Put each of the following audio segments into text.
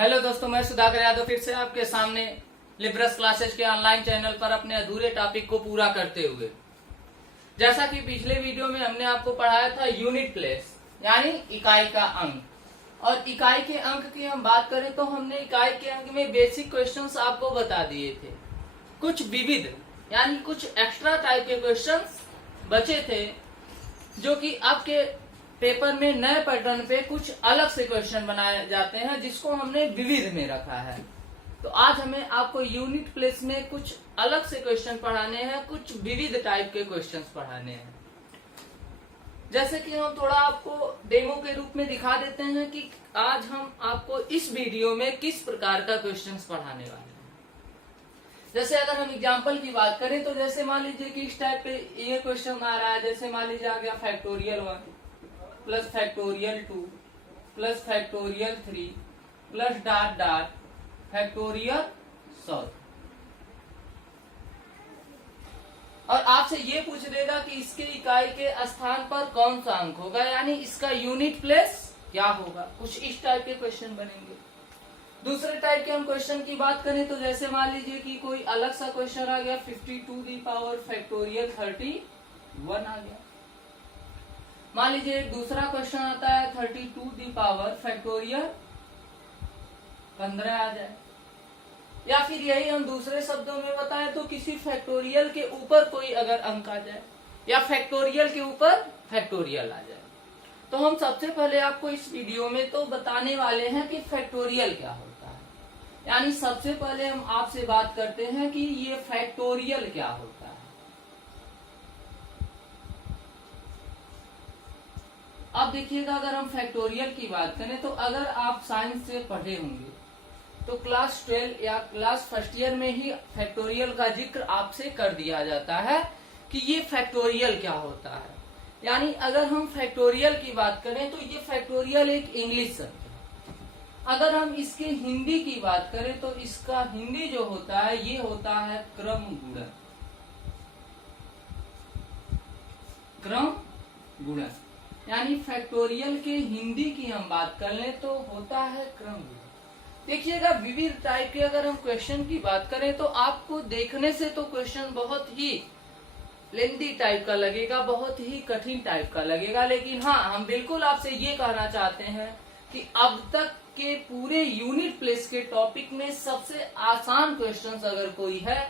Hello दोस्तों, मैं सुधाकर यादव फिर से आपके सामने लिब्रस क्लासेस के ऑनलाइन चैनल पर अपने अधूरे टॉपिक को पूरा करते हुए। जैसा कि पिछले वीडियो में हमने आपको पढ़ाया था यूनिट प्लेस यानी इकाई का अंक, और इकाई के अंक की हम बात करें तो हमने इकाई के अंक में बेसिक क्वेश्चंस आपको बता दिए थे। कुछ विविध यानी कुछ एक्स्ट्रा टाइप के क्वेश्चंस बचे थे जो कि आपके पेपर में नए पैटर्न पे कुछ अलग से क्वेश्चन बनाए जाते हैं, जिसको हमने विविध में रखा है। तो आज हमें आपको यूनिट प्लेस में कुछ अलग से क्वेश्चन पढ़ाने हैं, कुछ विविध टाइप के क्वेश्चंस पढ़ाने हैं। जैसे कि हम थोड़ा आपको डेमो के रूप में दिखा देते हैं कि आज हम आपको इस वीडियो में किस प्रकार का क्वेश्चंस पढ़ाने वाले हैं। जैसे अगर हम एग्जाम्पल की बात करें तो जैसे मान लीजिए कि इस टाइप पे ये क्वेश्चन आ रहा है। जैसे मान लीजिए आ गया factorial 1 plus factorial 2 plus factorial 3 plus dot dot factorial 100। और आपसे ये पूछ देगा कि इसके इकाई के स्थान पर कौन सा अंक होगा, यानी इसका यूनिट प्लेस क्या होगा। कुछ इस टाइप के क्वेश्चन बनेंगे। दूसरे टाइप के हम क्वेश्चन की बात करें तो जैसे मान लीजिए कि कोई अलग सा क्वेश्चन आ गया 52 दी पावर फैक्टोरियल 31 आ गया। मान लीजिए एक दूसरा क्वेश्चन आता है 32 दी पावर फैक्टोरियल 15 आ जाए, या फिर यही हम दूसरे शब्दों में बताएं तो किसी फैक्टोरियल के ऊपर कोई अगर अंक आ जाए या फैक्टोरियल के ऊपर फैक्टोरियल आ जाए। तो हम सबसे पहले आपको इस वीडियो में तो बताने वाले हैं कि फैक्टोरियल क्या होता है, यानी सबसे पहले हम आपसे बात करते हैं कि ये फैक्टोरियल क्या होता है। अब देखिएगा, अगर हम फैक्टोरियल की बात करें तो अगर आप साइंस से पढ़े होंगे तो क्लास 12 या क्लास फर्स्ट ईयर में ही फैक्टोरियल का जिक्र आपसे कर दिया जाता है कि ये फैक्टोरियल क्या होता है। यानी अगर हम फैक्टोरियल की बात करें तो ये फैक्टोरियल एक इंग्लिश शब्द है। अगर हम इसके हिंदी की बात करें तो इसका हिंदी जो होता है ये होता है क्रम गुणन। क्रम गुणन यानी फैक्टोरियल के हिंदी की हम बात कर लें तो होता है क्रम गुणन। देखिएगा, विविध टाइप के अगर हम क्वेश्चन की बात करें तो आपको देखने से तो क्वेश्चन बहुत ही लेंथी टाइप का लगेगा, बहुत ही कठिन टाइप का लगेगा, लेकिन हाँ, हम बिल्कुल आपसे ये कहना चाहते हैं कि अब तक के पूरे यूनिट प्लेस के टॉपिक में सबसे आसान क्वेश्चंस अगर कोई है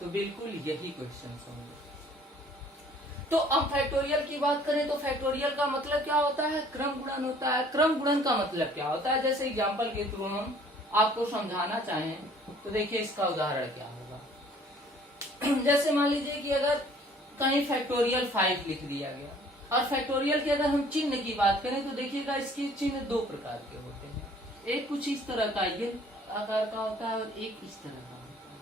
तो बिल्कुल यही क्वेश्चंस होंगे। तो अब फैक्टोरियल की बात करें तो फैक्टोरियल का मतलब क्या होता है, क्रम गुणन होता है। क्रम गुणन का मतलब क्या होता है, जैसे एग्जाम्पल के थ्रू हम आपको समझाना चाहें तो देखिए इसका उदाहरण क्या होगा। जैसे मान लीजिए कि अगर कहीं फैक्टोरियल 5 लिख दिया गया और फैक्टोरियल के अगर हम चिन्ह की बात करें तो देखिएगा इसके चिन्ह दो प्रकार के होते हैं। एक कुछ इस तरह का ये आकार का होता है और एक इस तरह का होता है।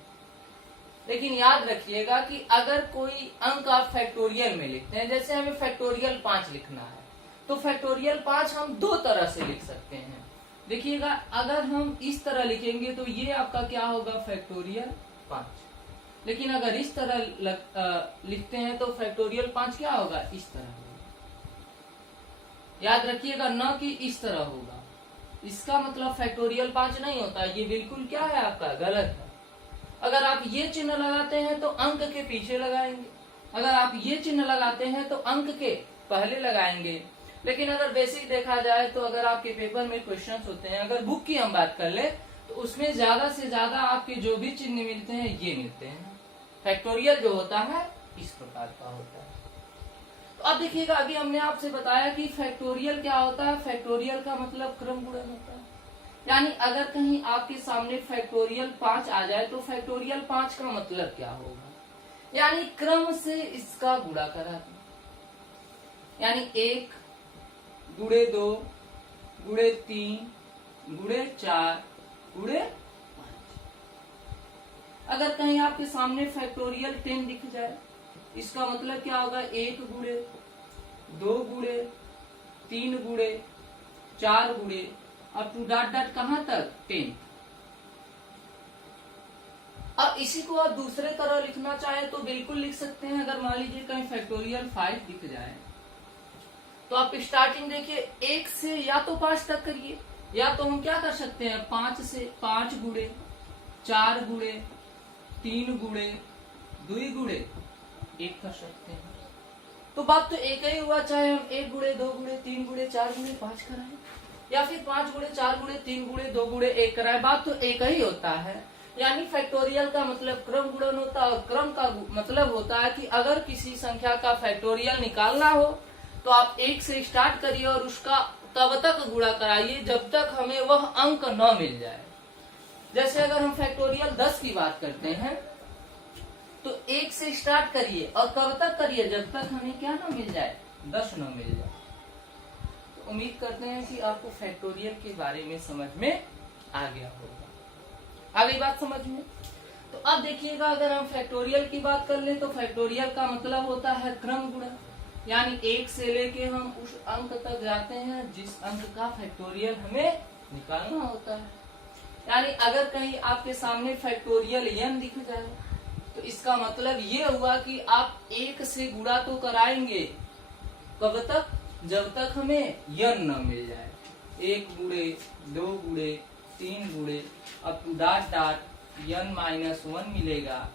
लेकिन याद रखिएगा कि अगर कोई अंक आप फैक्टोरियल में लिखते हैं, जैसे हमें फैक्टोरियल 5 लिखना है तो फैक्टोरियल 5 हम दो तरह से लिख सकते हैं। देखिएगा, अगर हम इस तरह लिखेंगे तो ये आपका क्या होगा, फैक्टोरियल 5। लेकिन अगर इस तरह लिखते हैं तो फैक्टोरियल 5 क्या होगा, इस तरह होगा। याद रखिएगा, न कि इस तरह होगा। इसका मतलब फैक्टोरियल 5 नहीं होता, ये बिल्कुल क्या है आपका गलत है। अगर आप ये चिन्ह लगाते हैं तो अंक के पीछे लगाएंगे, अगर आप ये चिन्ह लगाते हैं तो अंक के पहले लगाएंगे। लेकिन अगर बेसिक देखा जाए तो अगर आपके पेपर में क्वेश्चंस होते हैं, अगर बुक की हम बात कर ले तो उसमें ज्यादा से ज्यादा आपके जो भी चिन्ह मिलते हैं ये मिलते हैं। फैक्टोरियल जो होता है इस प्रकार का होता है। तो अब देखिएगा, अभी हमने आपसे बताया कि फैक्टोरियल क्या होता है। फैक्टोरियल का मतलब क्रम गुणन होता है। यानी अगर कहीं आपके सामने फैक्टोरियल 5 आ जाए तो फैक्टोरियल 5 का मतलब क्या होगा, यानी क्रम से इसका गुणा करा, यानी 1 गुणे 2 गुणे 3 गुणे 4 गुणे 5। अगर कहीं आपके सामने फैक्टोरियल 10 दिख जाए, इसका मतलब क्या होगा, 1 गुणे 2 गुणे 3 गुणे 4 गुणे अप टू डॉट डॉट कहां तक 10। अब इसी को आप दूसरे तरह लिखना चाहे तो बिल्कुल लिख सकते हैं। अगर मान लीजिए कहीं फैक्टोरियल 5 दिख जाए तो आप स्टार्टिंग देखिए 1 से या तो 5 तक करिए या तो हम क्या कर सकते हैं, 5 से 5 गुणे 4 गुणे 3 गुणे 2 गुणे 1 कर सकते हैं। तो बात तो एक ही हुआ, चाहे हम 1 गुणे 2 गुणे 3 गुणे 4 गुणे 5 कराएं या फिर 5 गुणे 4 गुणे 3 गुणे 2 गुणे 1 कराएं, बात तो एक ही होता है। यानी फैक्टोरियल का मतलब क्रम गुणन होता है और क्रम का मतलब होता है कि अगर किसी संख्या का फैक्टोरियल निकालना हो तो आप 1 से स्टार्ट करिए और उसका तब तक गुणा कराइए जब तक हमें वह अंक न मिल जाए। जैसे अगर हम फैक्टोरियल 10 की बात करते हैं तो 1 से स्टार्ट करिए और कब तक करिए, जब तक हमें क्या न मिल जाए, 10 न मिल जाए। तो उम्मीद करते हैं कि आपको फैक्टोरियल के बारे में समझ में आ गया होगा। आ गई बात समझ में? तो अब देखिएगा, अगर हम फैक्टोरियल की बात कर लें तो फैक्टोरियल का मतलब होता है क्रम गुणा, यानी 1 से लेके हम उस अंक तक जाते हैं जिस अंक का फैक्टोरियल हमें निकालना होता है। यानी अगर कहीं आपके सामने फैक्टोरियल n दिख जाए तो इसका मतलब ये हुआ कि आप 1 से गुणा तो कराएंगे, कब तक, जब तक हमें n न मिल जाए। 1 गुणे 2 गुणे 3 गुणे अब टू डॉट डॉट n-1 मिलेगा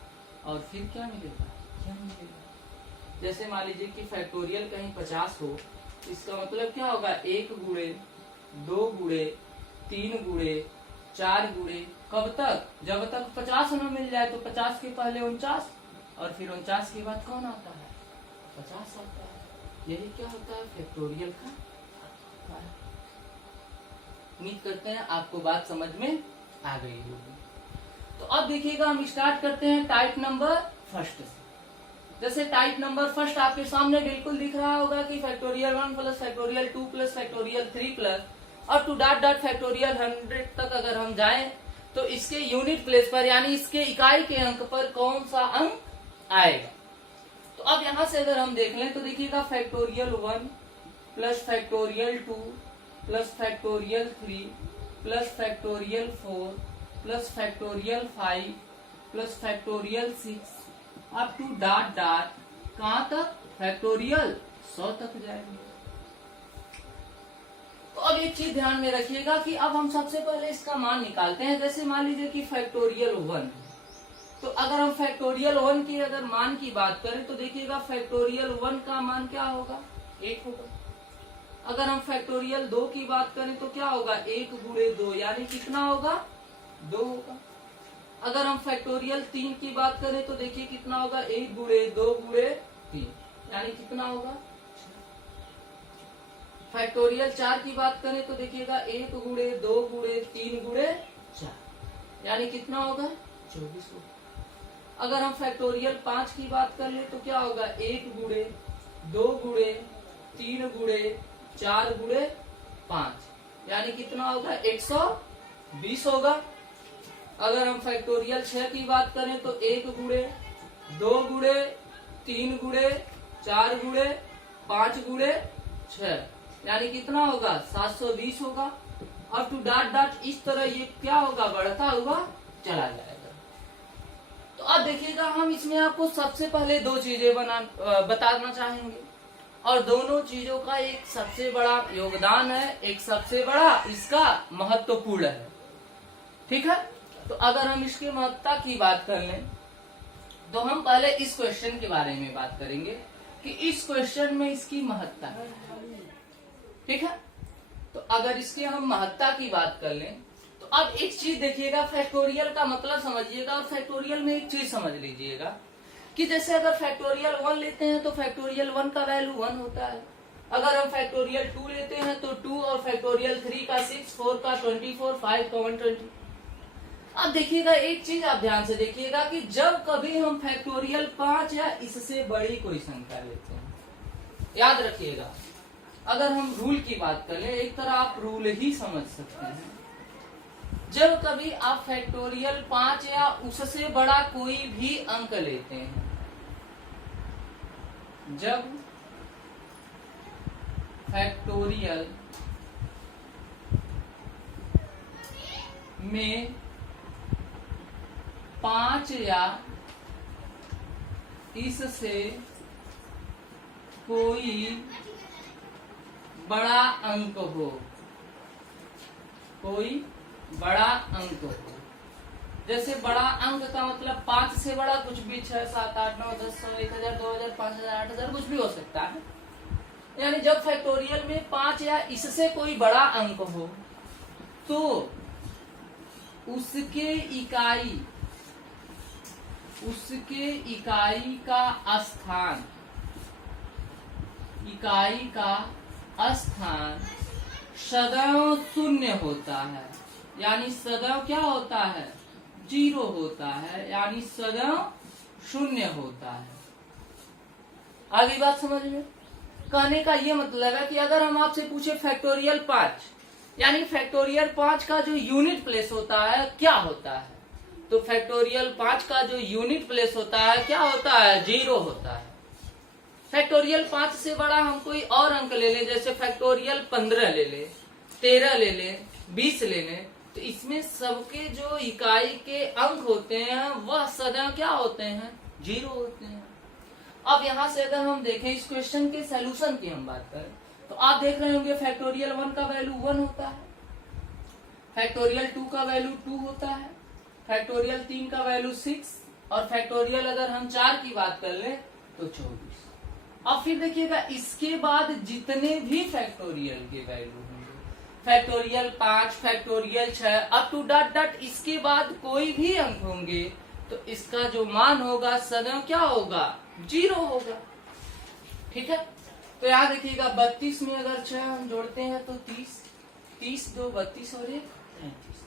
और फिर क्या मिलेगा, n मिलेगा। जैसे मान लीजिए कि फैक्टोरियल कहीं 50 हो, इसका मतलब क्या होगा, 1 गुणे 2 गुणे 3 गुणे 4 गुणे, कब तक, जब तक 50 न मिल जाए। तो 50 के पहले 49 और फिर 49 के बाद कौन आता है, 50 आता है। यही क्या होता है फैक्टोरियल का। उम्मीद करते हैं आपको बात समझ में आ गई होगी। तो अब देखिएगा, हम स्टार्ट करते हैं टाइप नंबर फर्स्ट से। जैसे टाइप नंबर फर्स्ट आपके सामने बिल्कुल दिख रहा होगा कि factorial 1 plus factorial 2 plus factorial 3 plus और टू डॉट डॉट फैक्टोरियल 100 तक अगर हम जाएं तो इसके यूनिट प्लेस पर यानी इसके इकाई के अंक पर कौन सा अंक आएगा। तो अब यहां से अगर हम देख लें तो देखिएगा, factorial 1 plus factorial 2 plus factorial 3 plus factorial 4 plus factorial 5 plus factorial 6 up to dot dot कहां तक, फैक्टोरियल 100 तक जाएंगे। तो अब एक चीज ध्यान में रखिएगा कि अब हम सबसे पहले इसका मान निकालते हैं। जैसे मान लीजिए कि फैक्टोरियल 1, तो अगर हम फैक्टोरियल 1 की अगर मान की बात करें तो देखिएगा फैक्टोरियल 1 का मान क्या होगा, 1 होगा। अगर हम फैक्टोरियल 2 की बात करें तो क्या होगा, 1 गुणे 2 यानी कितना होगा, 2 होगा। अगर हम फैक्टोरियल 3 की बात करें तो देखिए कितना होगा, 1 गुणे 2 गुणे 3 यानी कितना होगा। फैक्टोरियल 4 की बात करें तो देखिएगा 1 गुणे 2 गुणे 3 गुणे 4 यानी कितना होगा, 24 होगा। अगर हम फैक्टोरियल 5 की बात कर ले तो क्या होगा, 1 गुणे 2 गुणे 3 गुणे 4 गुणे 5 यानी कितना होगा, 120 होगा। अगर हम फैक्टोरियल 6 की बात करें तो 1 गुणे 2 गुणे 3 गुणे 4 गुणे 5 गुणे 6 यानी कितना होगा, 720 होगा। और टू डॉट डॉट इस तरह ये क्या होगा, बढ़ता हुआ चला जाएगा। तो अब देखिएगा, हम इसमें आपको सबसे पहले 2 चीजें बताना चाहेंगे और दोनों चीजों का एक सबसे बड़ा योगदान है, एक सबसे बड़ा इसका महत्वपूर्ण है। ठीक है, तो अगर हम इसकी महत्ता की बात कर लें तो हम पहले इस क्वेश्चन के बारे में बात करेंगे कि इस क्वेश्चन में इसकी महत्ता है। ठीक है, तो अगर इसकी हम महत्ता की बात कर लें तो अब एक चीज देखिएगा, फैक्टोरियल का मतलब समझिएगा और फैक्टोरियल में एक चीज समझ लीजिएगा कि जैसे अगर फैक्टोरियल 1 लेते हैं तो फैक्टोरियल 1 का वैल्यू 1 होता है। अगर हम फैक्टोरियल 2 लेते हैं तो 2 और फैक्टोरियल 3 का 6, 4 का 24, 5 का 120। अब देखिएगा, एक चीज आप ध्यान से देखिएगा कि जब कभी हम फैक्टोरियल 5 या इससे बड़ी कोई संख्या लेते हैं, याद रखिएगा, अगर हम रूल की बात करें, एक तरह आप रूल ही समझ सकते हैं, जब कभी आप फैक्टोरियल 5 या उससे बड़ा कोई भी अंक लेते हैं, जब फैक्टोरियल में 5 या इससे कोई बड़ा अंक हो कोई बड़ा अंक हो। जैसे बड़ा अंक का मतलब 5 से बड़ा कुछ भी, 6, 7, 8, 9, 10, 100, 1000, 2000, 5000, 8000 कुछ भी हो सकता है। यानी जब फैक्टोरियल में 5 या इससे कोई बड़ा अंक हो तो उसके इकाई का स्थान सदैव शून्य होता है। यानी सदैव क्या होता है? 0 होता है, यानी सदैव शून्य होता है। आगे बात समझ में? कहने का ये मतलब है कि अगर हम आपसे पूछे फैक्टोरियल 5, यानी फैक्टोरियल 5 का जो यूनिट प्लेस होता है क्या होता है, तो फैक्टोरियल 5 का जो यूनिट प्लेस होता है क्या होता है? 0 होता है। फैक्टोरियल 5 से बड़ा हम कोई और अंक ले लें, जैसे फैक्टोरियल 15 ले ले, 13 ले ले, 20 ले ले, तो इसमें सबके जो इकाई के अंक होते हैं वह सदैव क्या होते हैं? 0 होते हैं। अब यहाँ से अगर हम देखें इस क्वेश्चन के सलूशन की हम बात करें तो आप देख रहे होंगे फैक्टोरियल 1 का वैल्यू 1 होता है, फैक्टोरियल 2 का वैल्यू 2 होता है, फैक्टोरियल 3 का वैल्यू 6 और फैक्टोरियल अगर हम 4 की बात कर ले तो 24। अब फिर देखिएगा इसके बाद जितने भी फैक्टोरियल के वैल्यू होंगे, factorial 5, factorial 6 up to dot इसके बाद कोई भी अंक होंगे तो इसका जो मान होगा सदैव क्या होगा? 0 होगा। ठीक है, तो यहाँ देखिएगा 32 में अगर 6 हम जोड़ते हैं तो 30, 30 2 32 और 1 33।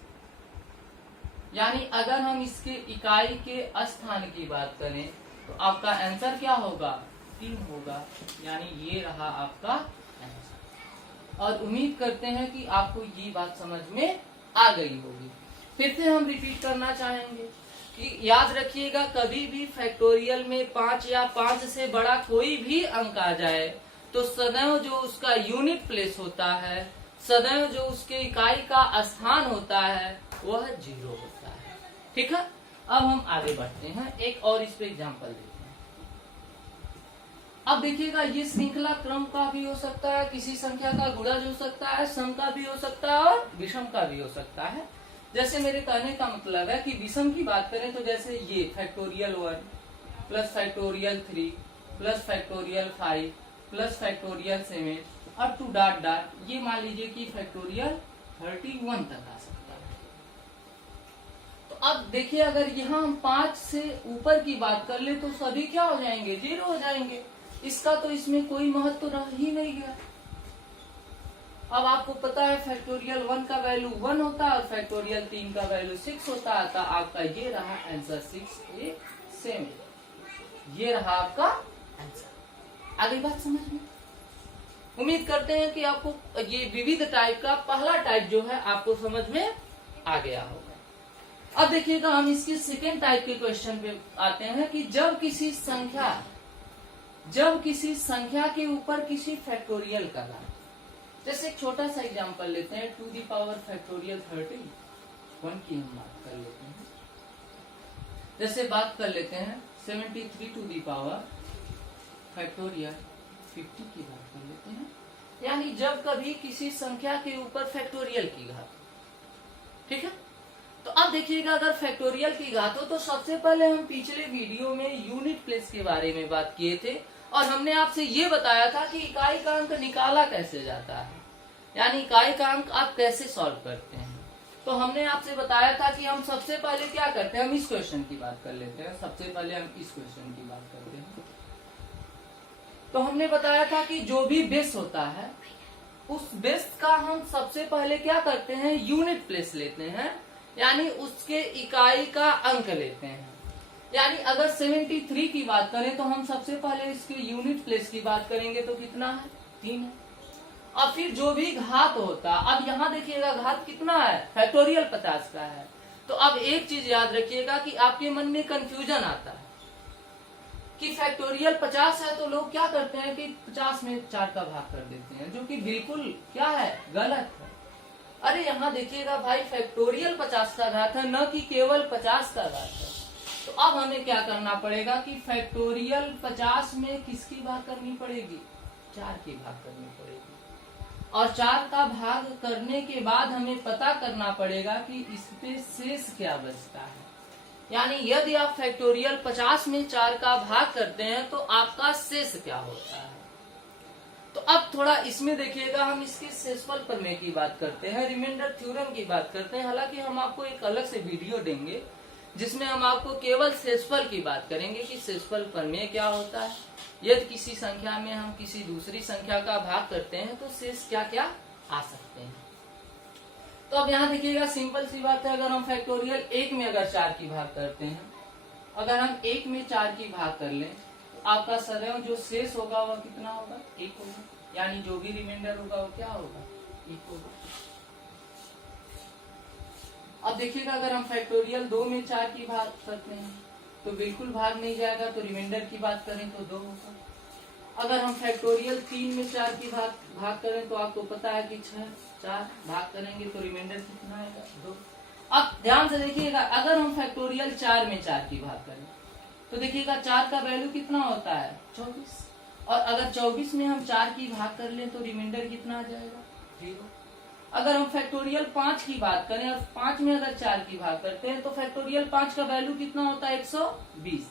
यानी अगर हम इसके इकाई के स्थान की बात करें तो आपका आंसर क्या होगा? 3 होगा। यानी ये रहा आपका आंसर। और उम्मीद करते हैं कि आपको ये बात समझ में आ गई होगी। फिर से हम रिपीट करना चाहेंगे कि याद रखिएगा कभी भी फैक्टोरियल में 5 या 5 से बड़ा कोई भी अंक आ जाए तो सदैव जो उसका यूनिट प्लेस होता है, सदैव जो उसके इकाई का स्थान होता है वह 0 होता है। ठीक है, अब हम आगे बढ़ते हैं, एक और इस पे एग्जांपल देते हैं। अब देखिएगा ये श्रृंखला क्रम का भी हो सकता है, किसी संख्या का गुणज हो सकता है, सम का भी हो सकता है और विषम का भी हो सकता है। जैसे मेरे कहने का मतलब है कि विषम की बात करें तो जैसे ये factorial 1 plus factorial 3 plus factorial 5 plus factorial 7 up to dot, ये मान लीजिए कि फैक्टोरियल 31 तक आ सकता है। तो अब देखिए अगर यहाँ हम 5 से ऊपर की बात कर ले तो सभी क्या हो जाएंगे? 0 हो जाएंगे। इसका तो इसमें कोई महत्व रह ही नहीं गया। अब आपको पता है फैक्टोरियल 1 का वैल्यू 1 होता है और फैक्टोरियल 3 का वैल्यू 6 होता है। तो आपका ये रहा आंसर 6 8 7, ये रहा आपका आंसर। आगे बात समझ में? उम्मीद करते हैं कि आपको ये विविध टाइप का पहला टाइप जो है आपको समझ में आ गया होगा। अब देखिएगा हम इसके सेकेंड टाइप के क्वेश्चन पे आते हैं कि जब किसी संख्या के ऊपर किसी फैक्टोरियल का घात, जैसे एक छोटा सा एग्जांपल लेते हैं 2 दी पावर फैक्टोरियल 31 की हम बात कर लेते हैं। जैसे बात कर लेते हैं 73 टू दी पावर फैक्टोरियल 50 की बात कर लेते हैं। यानी जब कभी किसी संख्या के ऊपर फैक्टोरियल की घात, ठीक है, तो अब देखिएगा अगर फैक्टोरियल की घात हो तो सबसे पहले हम पिछले वीडियो में यूनिट प्लेस के बारे में बात किए थे और हमने आपसे ये बताया था कि इकाई का अंक निकाला कैसे जाता है, यानी इकाई का अंक आप कैसे सॉल्व करते हैं। तो हमने आपसे बताया था कि हम सबसे पहले क्या करते हैं, हम इस क्वेश्चन की बात कर लेते हैं। सबसे पहले हम इस क्वेश्चन की बात करते हैं। तो हमने बताया था कि जो भी बेस होता है उस बेस का हम सबसे पहले क्या करते हैं, यूनिट प्लेस लेते हैं, यानी उसके इकाई का अंक लेते हैं। यानी अगर 73 की बात करें तो हम सबसे पहले इसके यूनिट प्लेस की बात करेंगे तो कितना है? 3 है। अब फिर जो भी घात होता, अब यहाँ देखिएगा घात कितना है, फैक्टोरियल 50 का है। तो अब एक चीज याद रखिएगा कि आपके मन में कंफ्यूजन आता है कि फैक्टोरियल 50 है तो लोग क्या करते हैं कि 50 में 4 का भाग कर देते हैं, जो कि बिल्कुल क्या है, गलत है। अरे यहाँ देखिएगा भाई फैक्टोरियल 50 का घात है, न कि केवल 50 का घात है। तो अब हमें क्या करना पड़ेगा कि फैक्टोरियल 50 में किसकी भाग करनी पड़ेगी, 4 की भाग करनी पड़ेगी। और 4 का भाग करने के बाद हमें पता करना पड़ेगा कि इस पे शेष क्या बचता है। यानी यदि आप फैक्टोरियल 50 में 4 का भाग करते हैं तो आपका शेष क्या होता है। तो अब थोड़ा इसमें देखिएगा, हम इसके शेषफल प्रमेय की बात करते हैं, रिमाइंडर थ्योरम की बात करते हैं। हालांकि हम आपको एक अलग से वीडियो देंगे जिसमें हम आपको केवल शेषफल की बात करेंगे कि शेषफल प्रमेय क्या होता है, यदि किसी संख्या में हम किसी दूसरी संख्या का भाग करते हैं तो शेष क्या क्या आ सकते हैं। तो अब यहाँ देखिएगा, सिंपल सी बात है, अगर हम फैक्टोरियल 1 में अगर 4 की भाग करते हैं, अगर हम 1 में 4 की भाग कर लें तो आपका सदैव जो शेष होगा वह कितना होगा, 1 होगा। यानी जो भी रिमाइंडर होगा वो क्या होगा, 1 होगा। अब देखिएगा, अगर हम फैक्टोरियल 2 में 4 की भाग करते हैं तो बिल्कुल भाग नहीं जाएगा, तो रिमाइंडर की बात करें तो 2 होगा। अगर हम फैक्टोरियल 3 में 4 की भाग करें तो आपको पता है कि 4 भाग करेंगे तो रिमाइंडर कितना आएगा, 2। अब ध्यान से देखिएगा, अगर हम फैक्टोरियल 4 में 4 की भाग करें तो देखिएगा 4 का वैल्यू कितना होता है, 24। और अगर 24 में हम 4 की भाग कर लें तो रिमाइंडर कितना आ जाएगा, 0। अगर हम फैक्टोरियल 5 की बात करें और 5 में अगर 4 की भाग करते हैं तो फैक्टोरियल 5 का वैल्यू कितना होता है, 120।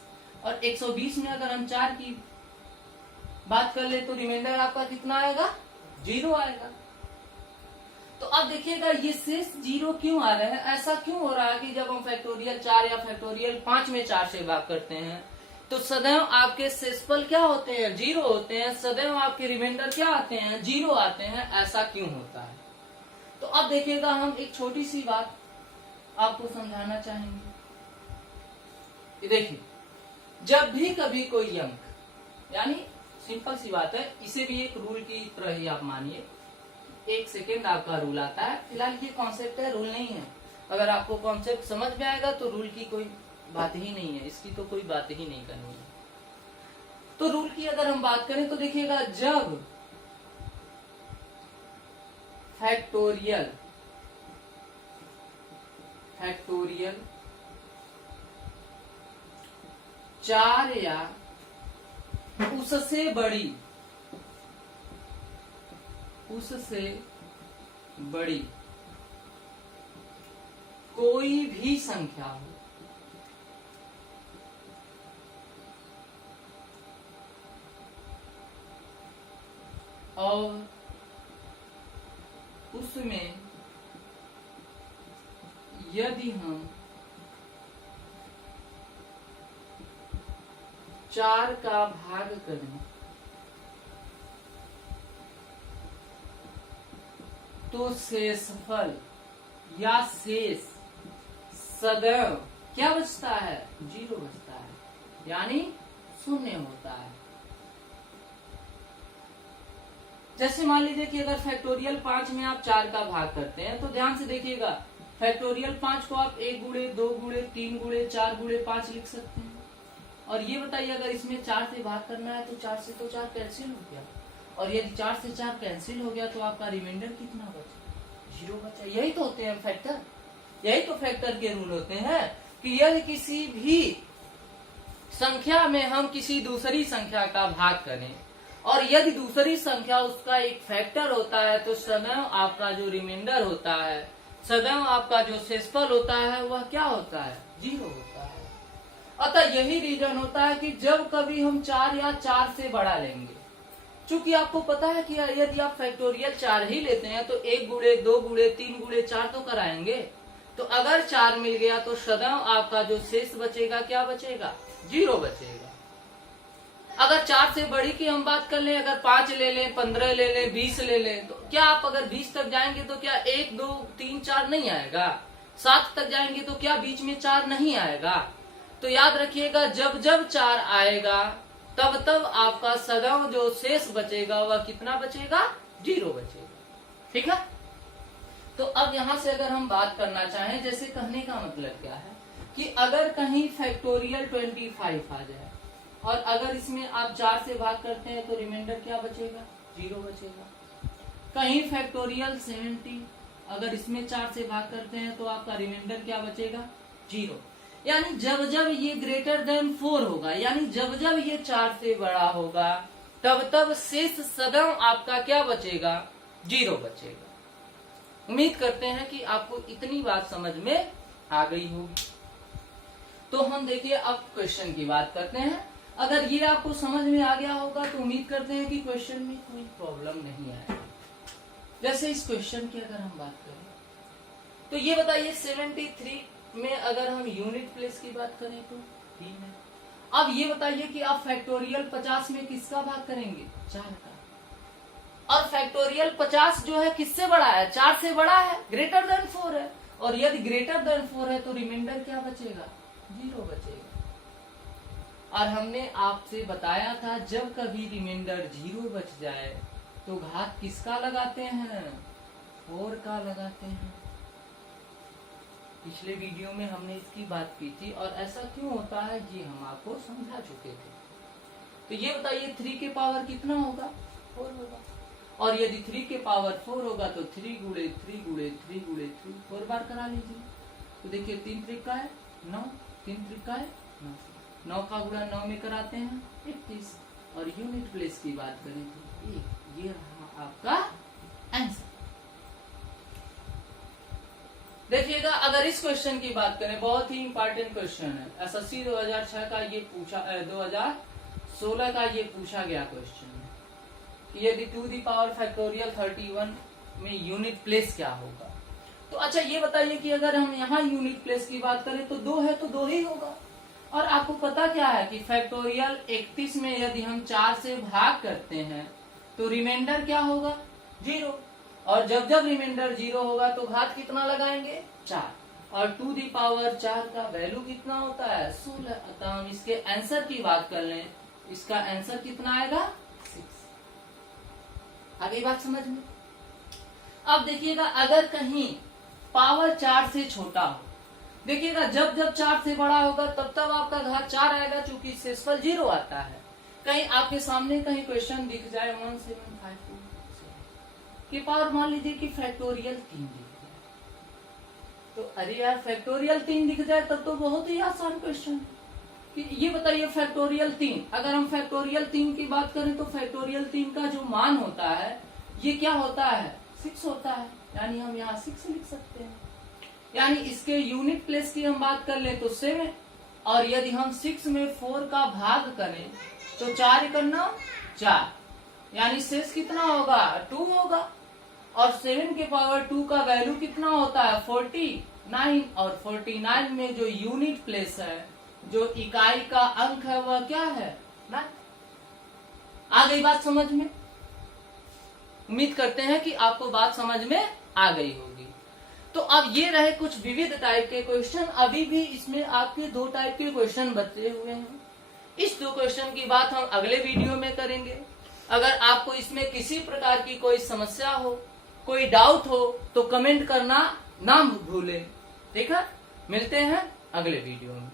और 120 में अगर हम 4 की बात कर ले तो रिमाइंडर आपका कितना आएगा, 0 आएगा। तो अब देखिएगा, ये शेष 0 क्यों आ रहे हैं, ऐसा क्यों हो रहा है कि जब हम फैक्टोरियल 4 या फैक्टोरियल 5 में 4 से भाग करते हैं तो सदैव आपके शेषफल क्या होते हैं, 0 होते हैं, सदैव आपके रिमाइंडर क्या आते हैं, 0 आते हैं, ऐसा क्यों होता है। तो अब देखिएगा, हम एक छोटी सी बात आपको समझाना चाहेंगे। देखिए, जब भी कभी कोई अंक, यानी सिंपल सी बात है, इसे भी एक रूल की तरह ही आप मानिए, 1 सेकेंड आपका रूल आता है। फिलहाल ये कॉन्सेप्ट है, रूल नहीं है। अगर आपको कॉन्सेप्ट समझ में आएगा तो रूल की कोई बात ही नहीं है, इसकी तो कोई बात ही नहीं करनी है। तो रूल की अगर हम बात करें तो देखिएगा, जब फैक्टोरियल 4 या उससे बड़ी कोई भी संख्या हो, और उसमें यदि हम 4 का भाग करें तो शेषफल या शेष सदैव क्या बचता है, 0 बचता है, यानी 0 होता है। जैसे मान लीजिए कि अगर फैक्टोरियल 5 में आप 4 का भाग करते हैं तो ध्यान से देखिएगा, फैक्टोरियल 5 को आप 1 गुणे 2 गुणे 3 गुणे 4 गुणे 5 लिख सकते हैं। और ये बताइए, अगर इसमें 4 से भाग करना है तो 4 से तो 4 कैंसिल हो गया, और यदि 4 से 4 कैंसिल हो गया तो आपका रिमाइंडर कितना बचा, 0 बचा। यही तो होते हैं फैक्टर, यही तो फैक्टर के रूल होते हैं कि यदि किसी भी संख्या में हम किसी दूसरी संख्या का भाग करें और यदि दूसरी संख्या उसका एक फैक्टर होता है तो सदैव आपका जो रिमाइंडर होता है, सदैव आपका जो शेषफल होता है वह क्या होता है, 0 होता है। अतः यही रीजन होता है कि जब कभी हम 4 या 4 से बड़ा लेंगे, चूंकि आपको पता है कि यदि आप फैक्टोरियल 4 ही लेते हैं तो 1 गुणे 2 गुणे 3 गुणे 4 तो कराएंगे, तो अगर 4 मिल गया तो सदैव आपका जो शेष बचेगा क्या बचेगा, 0 बचेगा। अगर 4 से बड़ी की हम बात कर लें, अगर 5 ले लें, 15 ले लें, 20 ले लें, तो क्या आप अगर 20 तक जाएंगे तो क्या 1 2 3 4 नहीं आएगा, 7 तक जाएंगे तो क्या बीच में 4 नहीं आएगा। तो याद रखिएगा, जब जब 4 आएगा तब तब आपका सदैव जो शेष बचेगा वह कितना बचेगा, 0 बचेगा। ठीक है। तो अब यहाँ से अगर हम बात करना चाहें, जैसे कहने का मतलब क्या है कि अगर कहीं फैक्टोरियल 25 आ जाए और अगर इसमें आप 4 से भाग करते हैं तो रिमाइंडर क्या बचेगा, 0 बचेगा। कहीं फैक्टोरियल 70 अगर इसमें 4 से भाग करते हैं तो आपका रिमाइंडर क्या बचेगा, 0। यानी जब जब ये ग्रेटर देन 4 होगा, यानी जब जब ये 4 से बड़ा होगा तब तब शेष सदैव आपका क्या बचेगा, 0 बचेगा। उम्मीद करते हैं कि आपको इतनी बात समझ में आ गई होगी। तो हम देखिए अब क्वेश्चन की बात करते हैं। अगर ये आपको समझ में आ गया होगा तो उम्मीद करते हैं कि क्वेश्चन में कोई प्रॉब्लम नहीं आएगी। जैसे इस क्वेश्चन की अगर हम बात करें तो ये बताइए 73 में अगर हम यूनिट प्लेस की बात करें तो 3 है। अब ये बताइए कि आप फैक्टोरियल 50 में किसका भाग करेंगे? 4 का। और फैक्टोरियल 50 जो है किससे बड़ा है? 4 से बड़ा है, ग्रेटर देन 4 है। और यदि ग्रेटर देन 4 है तो रिमाइंडर क्या बचेगा? 0 बचेगा। और हमने आपसे बताया था जब कभी रिमाइंडर 0 बच जाए तो घात किसका लगाते हैं? 4 का लगाते हैं। पिछले वीडियो में हमने इसकी बात की थी और ऐसा क्यों होता है ये हम आपको समझा चुके थे। तो ये बताइए 3 के पावर कितना होगा? 4 होगा। और यदि 3 के पावर 4 होगा तो 3 गुणे 3 गुणे 3 गुणे 3 4 बार करा लीजिए। तो देखिए 3 त्रिका है 9, 3 त्रिका है 9, 9 का गुणा 9 में कराते हैं 31। और यूनिट प्लेस की बात करें तो 1। ये रहा आपका आंसर। देखिएगा अगर इस क्वेश्चन की बात करें, बहुत ही इंपॉर्टेंट क्वेश्चन है, एसएससी 2006 का ये पूछा 2016 का ये पूछा गया क्वेश्चन है कि यदि 2 दी पावर फैक्टोरियल 31 में यूनिट प्लेस क्या होगा। तो अच्छा ये बताइए कि अगर हम यहाँ यूनिट प्लेस की बात करें तो 2 है तो 2 ही होगा। और आपको पता क्या है कि फैक्टोरियल 31 में यदि हम 4 से भाग करते हैं तो रिमाइंडर क्या होगा? 0। और जब जब रिमाइंडर 0 होगा तो घात कितना लगाएंगे? 4। और 2 दी पावर 4 का वैल्यू कितना होता है? 16। अतः हम इसके आंसर की बात कर लें, इसका आंसर कितना आएगा? 6। आ गई बात समझ में? अब देखिएगा अगर कहीं पावर 4 से छोटा हो, देखिएगा जब जब 4 से बड़ा होगा तब तब आपका घात 4 आएगा, चूंकि शेषफल 0 आता है। कहीं आपके सामने कहीं क्वेश्चन दिख जाए 1752 के पावर मान लीजिए कि फैक्टोरियल 3 दिख जाए, तो अरे यार फैक्टोरियल 3 दिख जाए तब तो बहुत ही आसान क्वेश्चन कि ये बताइए फैक्टोरियल 3, अगर हम फैक्टोरियल 3 की बात करें तो फैक्टोरियल 3 का जो मान होता है ये क्या होता है? 6 होता है। यानी हम यहाँ 6 लिख सकते हैं। यानी इसके यूनिट प्लेस की हम बात कर ले तो 7। और यदि हम 6 में 4 का भाग करें तो 4 करना 4, यानी शेष कितना होगा? 2 होगा। और 7 के पावर 2 का वैल्यू कितना होता है? 49। और 49 में जो यूनिट प्लेस है, जो इकाई का अंक है वह क्या है? 9। आ गई बात समझ में? उम्मीद करते हैं कि आपको बात समझ में आ गई होगी। तो अब ये रहे कुछ विविध टाइप के क्वेश्चन। अभी भी इसमें आपके 2 टाइप के क्वेश्चन बचे हुए हैं। इस 2 क्वेश्चन की बात हम अगले वीडियो में करेंगे। अगर आपको इसमें किसी प्रकार की कोई समस्या हो, कोई डाउट हो तो कमेंट करना ना भूलें। ठीक है, मिलते हैं अगले वीडियो में।